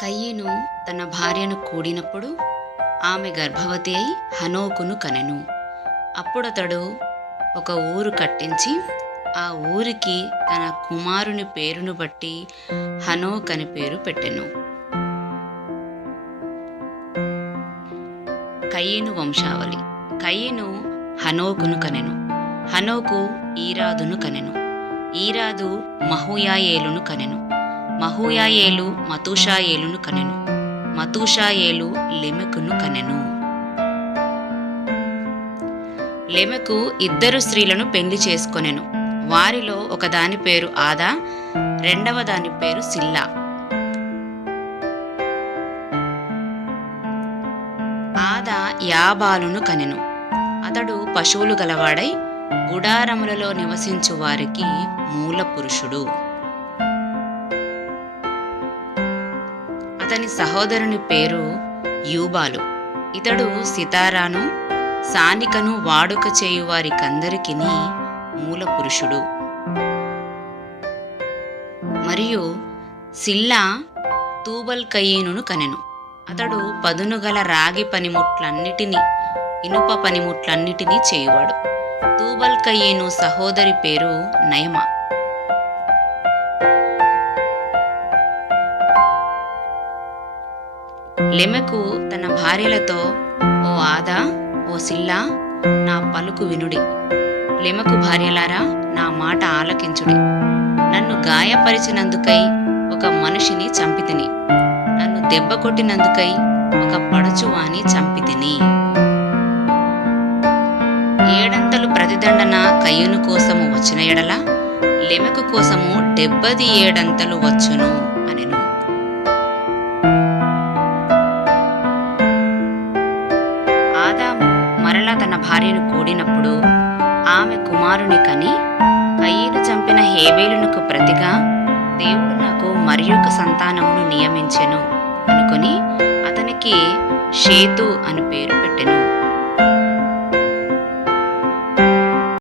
కయీను తన భార్యను కూడినప్పుడు ఆమె గర్భవతి అయి హనోకును కనెను. అప్పుడతడు ఒక ఊరు కట్టించి ఆ ఊరికి తన కుమారుని పేరును బట్టి హనోక్ అని పేరు పెట్టెను. కయీను వంశావళి. కయీను హనోకును కనెను. హనోకు ఈరాదును కనెను. ఈరాదు మహూయాయేలును కనెను. మహూయాయేలు మతూషాయేలును కనెను. మతూషాయేలు లెమెకును కనెను. లెమెకు ఇద్దరు స్త్రీలను పెళ్లి చేసుకొనెను. వారిలో ఒకదాని పేరు ఆదా, రెండవ దాని పేరు సిల్లా. ఆదా యాబాలును కనెను. అతడు పశువులు గలవాడై గుడారములలో నివసించు వారికి మూల పురుషుడు. అతని సహోదరుని పేరు యూబాలు. ఇతడు సితారాను సానికను వాడుక చేయువారికందరికి మూల పురుషుడు. మరియు సిల్లా తూబల్ కయీనును కనెను. అతడు పదునుగల రాగి పనిముట్లన్నిటినీ ఇనుప పనిముట్లన్నిటినీ చేయువాడు. తూబల్ కయీను సహోదరి పేరు నయమా. లెమెకు తన భార్యలతో, ఓ ఆదా, ఓ సిల్లా, నా పలుకు వినుడి. లెమెకు భార్యలారా, నా మాట ఆలకించుడి. నన్ను గాయపరిచినందుకై ఒక మనిషిని చంపితిని. నన్ను దెబ్బ కొట్టినందుకై ఒక పడుచువాని చంపితిని. ఏడంతలు ప్రతిదండన కయీను కోసము వచ్చిన ఎడల లెమెకు కోసము 77 వచ్చును అనెను. ఆదాము మరలా తన భార్యను కూడినప్పుడు ఆమె కుమారుని కని, కయీను చంపిన హేబేలునకు ప్రతిగా దేవుడు నాకు మరియొక సంతానమును నియమించెను అనుకొని అతనికి షేతు అని పేరు పెట్టెను.